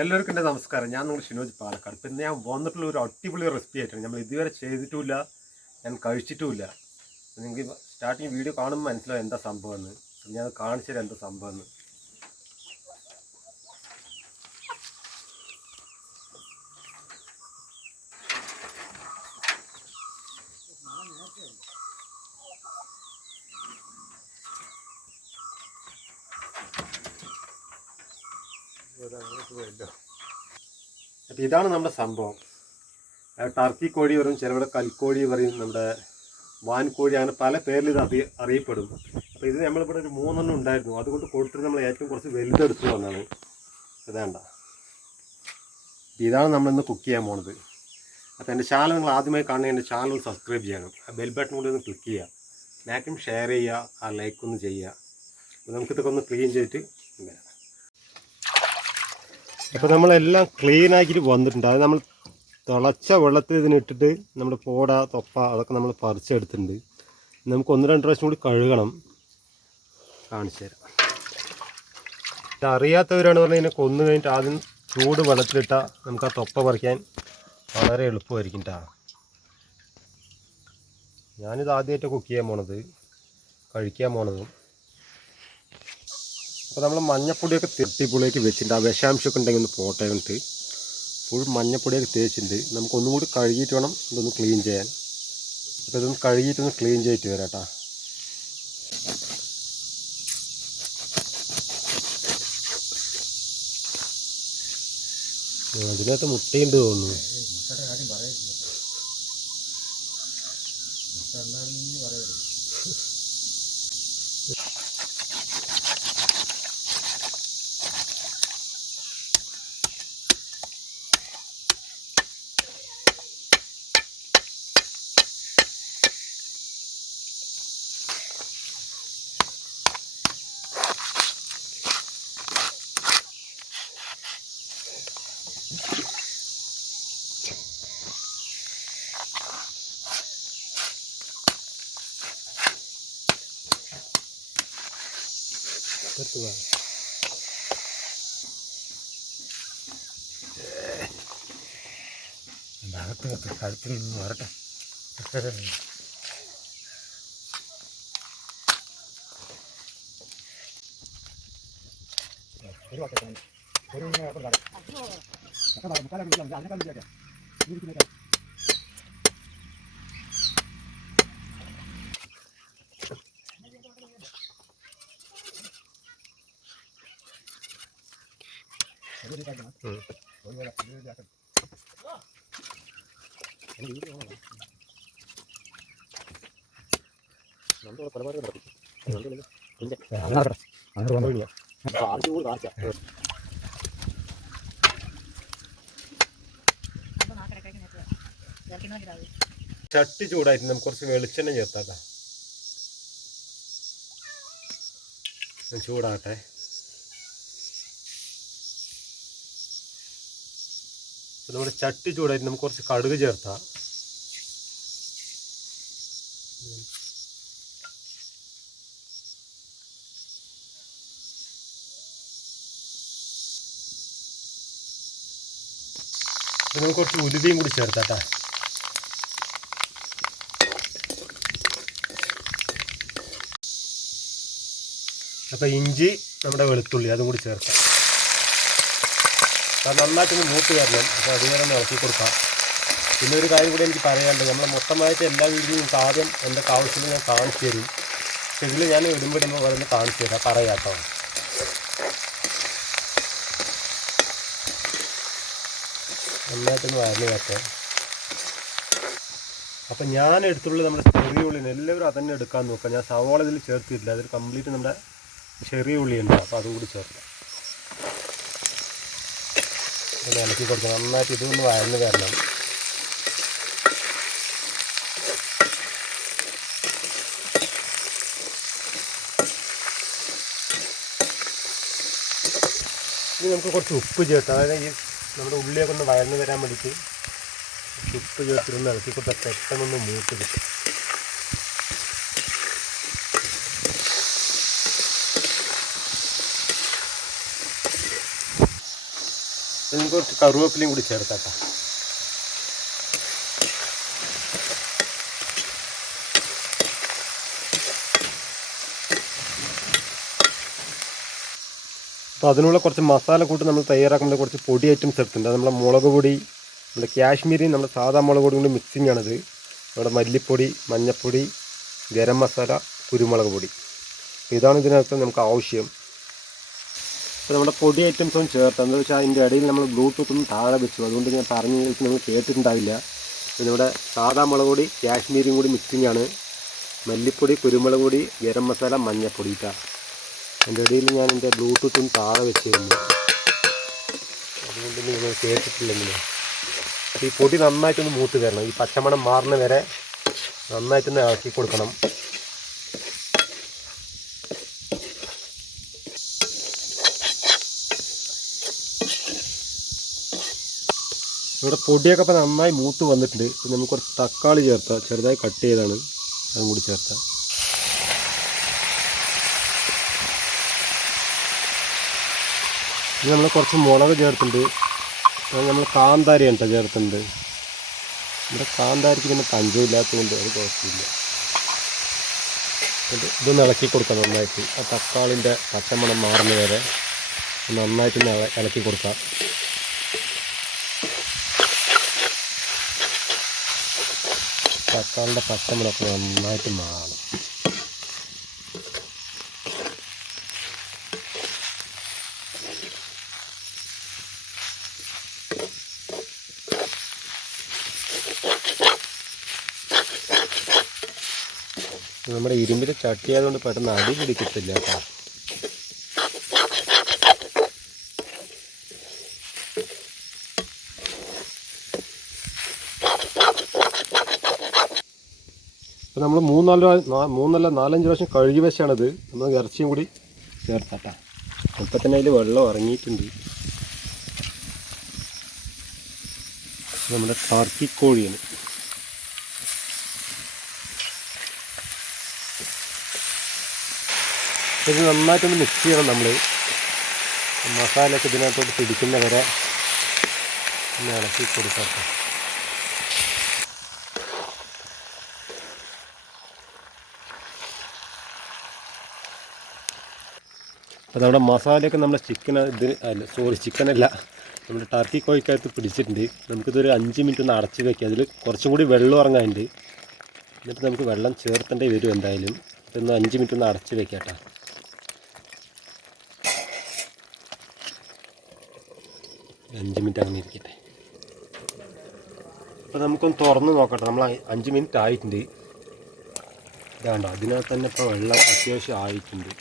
എല്ലാവർക്കും എൻ്റെ നമസ്കാരം. ഞാൻ നമ്മുടെ ഷിനോജ് പാലക്കാട്. പിന്നെ ഞാൻ വന്നിട്ടുള്ള ഒരു അടിപൊളി റെസിപ്പി ആയിട്ടാണ്. നമ്മൾ ഇതുവരെ ചെയ്തിട്ടുമില്ല, ഞാൻ കഴിച്ചിട്ടുമില്ല. നിങ്ങൾക്ക് സ്റ്റാർട്ടിങ് വീഡിയോ കാണുമ്പോൾ മനസ്സിലാവും എന്താ സംഭവം എന്ന്. ഞാൻ കാണിച്ചു തരാം എന്താ സംഭവം എന്ന്. അപ്പോൾ ഇതാണ് നമ്മുടെ സംഭവം. ടർക്കി കോഴി പറയും, ചിലവിടെ കൽക്കോഴി പറയും, നമ്മുടെ വാൻകോഴി, അങ്ങനെ പല പേരിൽ ഇത് അറിയപ്പെടും. അപ്പോൾ ഇത് നമ്മളിവിടെ ഒരു 3 ഉണ്ടായിരുന്നു. അതുകൊണ്ട് കൊടുത്തിട്ട് നമ്മൾ ഏറ്റവും കുറച്ച് വലുതെടുത്തു വന്നാണ്. ഇതേണ്ട, ഇതാണ് നമ്മളിന്ന് കുക്ക് ചെയ്യാൻ പോണത്. അപ്പോൾ എൻ്റെ ചാനൽ നിങ്ങൾ ആദ്യമായി കാണുന്ന എൻ്റെ ചാനൽ സബ്സ്ക്രൈബ് ചെയ്യണം. ആ ബെൽ ബട്ടൺ കൂടി ഒന്ന് ക്ലിക്ക് ചെയ്യുക, മാക്സിമം ഷെയർ ചെയ്യുക, ആ ലൈക്ക് ഒന്ന് ചെയ്യുക. അപ്പോൾ നമുക്കിതൊക്കെ ഒന്ന് ക്ലീൻ ചെയ്തിട്ട് വരാം. അപ്പോൾ നമ്മളെല്ലാം ക്ലീനാക്കിയിട്ട് വന്നിട്ടുണ്ട്. അത് നമ്മൾ തിളച്ച വെള്ളത്തിൽ ഇതിനിട്ടിട്ട് നമ്മുടെ പോട തൊപ്പ അതൊക്കെ നമ്മൾ പറിച്ചെടുത്തിട്ടുണ്ട്. നമുക്ക് 1-2 പ്രാവശ്യം കൂടി കഴുകണം. കാണിച്ചു തരാം. അറിയാത്തവരാണ് പറഞ്ഞാൽ ഇതിനെ കൊന്നു കഴിഞ്ഞിട്ട് ആദ്യം ചൂട് വെള്ളത്തിലിട്ടാൽ നമുക്ക് ആ തൊപ്പ പറിക്കാൻ വളരെ എളുപ്പമായിരിക്കും കേട്ടോ. ഞാനിത് ആദ്യമായിട്ട് കുക്ക് ചെയ്യാൻ പോണത്, കഴിക്കാൻ പോണതും. അപ്പോൾ നമ്മൾ മഞ്ഞപ്പൊടിയൊക്കെ തിട്ടിപ്പുളിയൊക്കെ വെച്ചിട്ടുണ്ട്. ആ വിഷാംശമൊക്കെ ഉണ്ടെങ്കിൽ ഒന്ന് പോട്ടെ കണ്ടിട്ട് ഫുൾ മഞ്ഞപ്പൊടിയൊക്കെ തേച്ചിട്ടുണ്ട്. നമുക്കൊന്നും കൂടി കഴുകിയിട്ട് വേണം ഇതൊന്ന് ക്ലീൻ ചെയ്യാൻ. അപ്പോൾ ഇതൊന്ന് കഴുകിയിട്ടൊന്ന് ക്ലീൻ ചെയ്തിട്ട് വരാം കേട്ടോ. അതിനകത്ത് മുട്ടയുണ്ട് തോന്നുന്നു. കഴുത്തിൽ നിന്ന് വരട്ടെ. ചട്ടി ചൂടായിട്ട് നമുക്ക് കുറച്ച് വെളിച്ചെണ്ണ ചേർത്താക്കാം. ചൂടാട്ടെ. നമ്മുടെ ചട്ടി ചൂടായിട്ട് നമുക്ക് കുറച്ച് കടുക് ചേർത്താം. നമുക്ക് കുറച്ച് ഉലുവയും കൂടി ചേർത്താട്ടെ. അപ്പോൾ ഇഞ്ചി, നമ്മുടെ വെളുത്തുള്ളി അതും കൂടി ചേർക്കാം. അത് നന്നായിട്ടൊന്ന് മൂത്ത് വരണം. അപ്പോൾ അതുവരെ ഇളക്കി കൊടുക്കാം. പിന്നെ ഒരു കാര്യം കൂടി എനിക്ക് പറയാനുണ്ട്. നമ്മൾ മൊത്തമായിട്ട് എല്ലാ വീഡിയോയും നിങ്ങൾക്ക് ആദ്യം എന്തൊക്കെ ആവശ്യമുള്ള ഞാൻ കാണിച്ചു തരും. പക്ഷെ ഇതിൽ ഞാൻ ഇടുമ്പോൾ പറയുന്നത് കാണിച്ചു തരാം, പറയാം കേട്ടോ. നന്നായിട്ടൊന്ന് വരഞ്ഞു കേട്ടോ. അപ്പം ഞാൻ എടുത്തുള്ളത് നമ്മുടെ ചെറിയ ഉള്ളിന് എല്ലാവരും അതന്നെ എടുക്കാൻ നോക്കാം. ഞാൻ സവാള ഇതിൽ ചേർത്തിട്ടില്ല. അതിൽ കംപ്ലീറ്റ് നമ്മുടെ ചെറിയ ഉള്ളി ഉണ്ട്. അപ്പോൾ അതും കൂടി ചേർക്കാം. അത് ഇളക്കി കൊടുക്കണം. നന്നായിട്ട് ഇതൊന്ന് വഴന്ന് വരണം. ഇനി നമുക്ക് കുറച്ച് ഉപ്പ് ചേർത്താം. അതായത് ഈ നമ്മുടെ ഉള്ളിയൊക്കെ ഒന്ന് വഴന്ന് വരാൻ വേണ്ടിയിട്ട് ഉപ്പ് ചേർത്തിട്ടൊന്ന് ഇളക്കി കൊടുത്താൽ പെട്ടെന്നൊന്ന് മൂത്ത് കിട്ടും. നമുക്ക് കുറച്ച് കറിവേപ്പിലയും കൂടി ചേർക്കാം. അപ്പോൾ അതിനുള്ള കുറച്ച് മസാല കൂട്ട് നമ്മൾ തയ്യാറാക്കേണ്ട കുറച്ച് പൊടി ഐറ്റംസ് എടുത്തിട്ടുണ്ട്. അത് നമ്മുടെ മുളക് പൊടി, നമ്മുടെ കാശ്മീരി, നമ്മുടെ സാധാ മുളക് പൊടി കൊണ്ട് മിക്സിങ് ആണിത്. നമ്മുടെ മല്ലിപ്പൊടി, മഞ്ഞൾപ്പൊടി, ഗരം മസാല, കുരുമുളക് പൊടി. ഇതാണ് ഇതിനകത്ത് നമുക്ക് ആവശ്യം. അപ്പോൾ നമ്മുടെ പൊടി ഐറ്റംസ് ഒന്നും ചേർത്ത് എന്താ വെച്ചാൽ അതിൻ്റെ ഇടയിൽ നമ്മൾ ബ്ലൂടൂത്തൊന്നും താഴെ വെച്ചു, അതുകൊണ്ട് ഞാൻ പറഞ്ഞ് നമ്മൾ കേട്ടിട്ടുണ്ടാവില്ല. നമ്മുടെ സാധാ മുളക് പൊടി കാശ്മീരിയും കൂടി മിക്സിങ് ആണ്. മല്ലിപ്പൊടി, കുരുമുളക് പൊടി, ഗരം മസാല, മഞ്ഞൾപ്പൊടി ഇട്ടാണ്. അതിൻ്റെ ഇടയിൽ ഞാൻ എൻ്റെ ബ്ലൂടൂത്തൊന്നും താഴെ വെച്ചിരുന്നു, അതുകൊണ്ട് നിങ്ങൾ കേട്ടിട്ടില്ലെങ്കിൽ. അപ്പോൾ ഈ പൊടി നന്നായിട്ടൊന്ന് മൂത്ത് വരണം. ഈ പച്ചമണം മാറുന്ന വരെ നന്നായിട്ടൊന്ന് ഇളക്കി കൊടുക്കണം. ഇവിടെ പൊടിയൊക്കെ ഇപ്പോൾ നന്നായി മൂത്ത് വന്നിട്ടുണ്ട്. പിന്നെ നമുക്ക് കുറച്ച് തക്കാളി ചേർത്താം, ചെറുതായി കട്ട് ചെയ്താണ്, അതും കൂടി ചേർത്താം. ഇത് നമ്മൾ കുറച്ച് മുളക് ചേർത്തിട്ടുണ്ട്. നമ്മൾ കാന്താരിയാണ് കേട്ടോ ചേർത്തിട്ടുണ്ട്. ഇവിടെ കാന്താരിക്ക് പിന്നെ പഞ്ചമില്ലാത്തതുകൊണ്ട് അത് കുഴപ്പമില്ല. ഇതൊന്ന് ഇളക്കി കൊടുക്കാം നന്നായിട്ട്. ആ തക്കാളിൻ്റെ പച്ചമണം മാറുന്ന വരെ നന്നായിട്ട് ഇളക്കി കൊടുക്കാം. തക്കാളിൻ്റെ പച്ചമണമൊക്കെ നന്നായിട്ട് മാറണം. നമ്മുടെ ഇരുമ്പിൻ്റെ ചട്ടി ആയതുകൊണ്ട് പെട്ടെന്ന് അടി പിടിക്കത്തില്ല കേട്ടോ. അപ്പോൾ നമ്മൾ മൂന്നല്ല 4-5 പ്രാവശ്യം കഴുകി വെച്ചാണത്. നമ്മൾ ഇറച്ചിയും കൂടി ചേർത്താട്ടാ. ഇപ്പം തന്നെ അതിൽ വെള്ളം ഇറങ്ങിയിട്ടുണ്ട്. നമ്മുടെ ടർക്കി കോഴിയാണ്. ഇത് നന്നായിട്ടൊന്ന് മിക്സ് ചെയ്യണം. നമ്മൾ മസാലയൊക്കെ ഇതിനകത്തോട്ട് പിടിക്കുന്ന വരെ ഒന്ന് ഇളക്കി കൊടുക്കാം. അപ്പോൾ നമ്മുടെ മസാലയൊക്കെ നമ്മുടെ ചിക്കനല്ല നമ്മുടെ ടർക്കി കോഴിക്കകത്ത് പിടിച്ചിട്ടുണ്ട്. നമുക്കിതൊരു 5 മിനിറ്റ് ഒന്ന് അടച്ച് വയ്ക്കുക. അതിൽ കുറച്ചും കൂടി വെള്ളം ഇറങ്ങാനുണ്ട്. എന്നിട്ട് നമുക്ക് വെള്ളം ചേർത്തേണ്ടി വരും എന്തായാലും. ഇതൊന്ന് 5 മിനിറ്റ് ഒന്ന് അടച്ച് വയ്ക്കാം കേട്ടോ. 5 മിനിറ്റ് അങ്ങനെ ഇരിക്കട്ടെ. അപ്പോൾ നമുക്കൊന്ന് തുറന്ന് നോക്കട്ടെ. നമ്മൾ 5 മിനിറ്റ് ആയിട്ടുണ്ട്. ഇതാണ്ടോ, അതിനകത്ത് തന്നെ ഇപ്പോൾ വെള്ളം അത്യാവശ്യം ആയിട്ടുണ്ട്.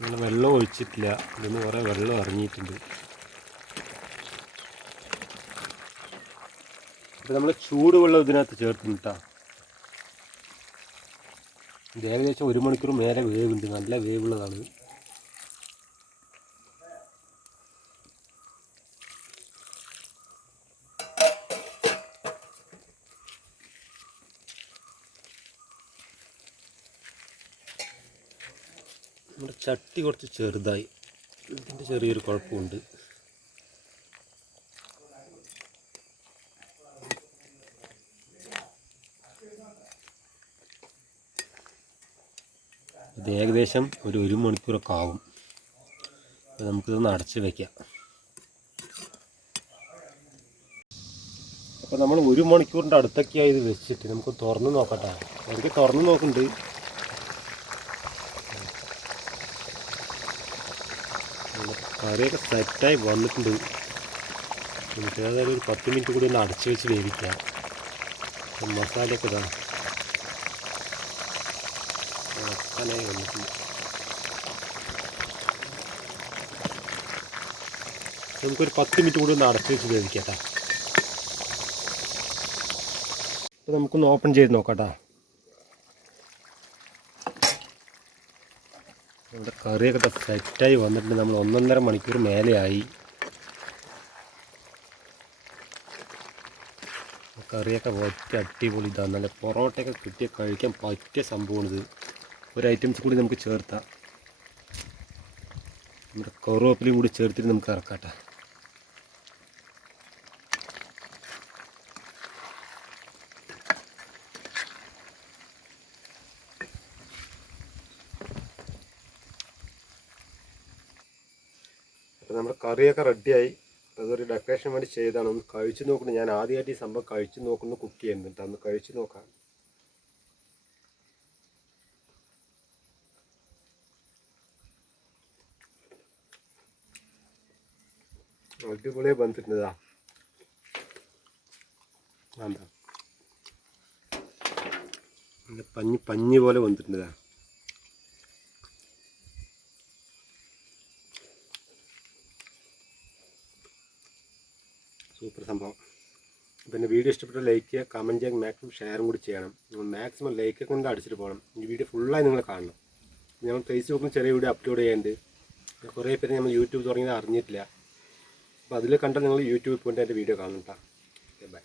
നമ്മൾ വെള്ളം ഒഴിച്ചിട്ടില്ല, ഇതിന് കുറേ വെള്ളം ഇറങ്ങിയിട്ടുണ്ട്. അപ്പോൾ നമ്മൾ ചൂടുവെള്ളം ഇതിനകത്ത് ചേർത്തിട്ടാ. ഇത് ഏകദേശം 1 മണിക്കൂർ മേലെ വേവുണ്ട്, നല്ല വേവുള്ളതാണ്. നമ്മുടെ ചട്ടി കുറച്ച് ചെറുതായി, ഇതിൻ്റെ ചെറിയൊരു കുഴപ്പമുണ്ട്. ഇത് ഏകദേശം ഒരു 1 മണിക്കൂറൊക്കെ ആവും. അപ്പോൾ നമുക്കിതൊന്ന് അടച്ച് വയ്ക്കാം. അപ്പോൾ നമ്മൾ 1 മണിക്കൂറിൻ്റെ അടുത്തൊക്കെയായി ഇത് വെച്ചിട്ട് നമുക്ക് തുറന്ന് നോക്കട്ടെ. എനിക്ക് തുറന്ന് നോക്കുന്നുണ്ട്. കറിയൊക്കെ സെറ്റായി വന്നിട്ടുണ്ട്. നമുക്ക് ഏതായാലും ഒരു 10 മിനിറ്റ് കൂടി ഒന്ന് അടച്ച് വെച്ച് വേവിക്കാം. മസാലയൊക്കെ ഇതാ മസാലയായി വന്നിട്ടുണ്ട്. നമുക്കൊരു 10 മിനിറ്റ് കൂടി ഒന്ന് അടച്ച് വെച്ച് വേവിക്കാം. അപ്പോൾ നമുക്കൊന്ന് ഓപ്പൺ ചെയ്ത് നോക്കാം. നമ്മുടെ കറിയൊക്കെ സെറ്റായി വന്നിട്ടുണ്ട്. നമ്മൾ 1.5 മണിക്കൂർ മേലെയായി. കറിയൊക്കെ ഒറ്റ അടിപൊളി ഇതാണ്. നല്ല പൊറോട്ടയൊക്കെ കിട്ടിയ കഴിക്കാൻ പറ്റിയ സംഭവമാണിത്. ഒരു ഐറ്റംസ് കൂടി നമുക്ക് ചേർത്താം. നമ്മുടെ കറുവേപ്പിലയും കൂടി ചേർത്തിട്ട് നമുക്ക് ഇറക്കാട്ടെ. അപ്പോൾ നമ്മുടെ കറിയൊക്കെ റെഡിയായി. അതൊരു ഡെക്കറേഷൻ വേണ്ടി ചെയ്താണ്. ഒന്ന് കഴിച്ചു നോക്കണം. ഞാൻ ആദ്യമായിട്ട് ഈ സംഭവം കഴിച്ചു നോക്കുന്നു, കുക്ക് ചെയ്യുന്നുണ്ട്. ഒന്ന് കഴിച്ചു നോക്കാം. അടിപൊളിയായി വന്നിട്ടുണ്ടതാ. എന്താ പഞ്ഞി പോലെ വന്നിട്ടുണ്ടതാ. സൂപ്പർ സംഭവം. പിന്നെ വീഡിയോ ഇഷ്ടപ്പെട്ട ലൈക്ക് ചെയ്യുക, കമൻറ്റ് ചെയ്യുക, മാക്സിമം ഷെയറും കൂടി ചെയ്യണം. മാക്സിമം ലൈക്ക് കൊണ്ട് അടിച്ചിട്ട് പോകണം. ഈ വീഡിയോ ഫുള്ളായി നിങ്ങൾ കാണണം. ഞങ്ങൾ ഫേസ്ബുക്കിൽ ചെറിയ വീഡിയോ അപ്ലോഡ് ചെയ്യുന്നുണ്ട്. കുറേ പേര് നമ്മൾ യൂട്യൂബ് തുടങ്ങിയത് അറിഞ്ഞിട്ടില്ല. അപ്പോൾ അതിൽ കണ്ടാൽ നിങ്ങൾ യൂട്യൂബിൽ പോയിട്ട് എൻ്റെ വീഡിയോ കാണണം കേട്ടോ. Okay, by.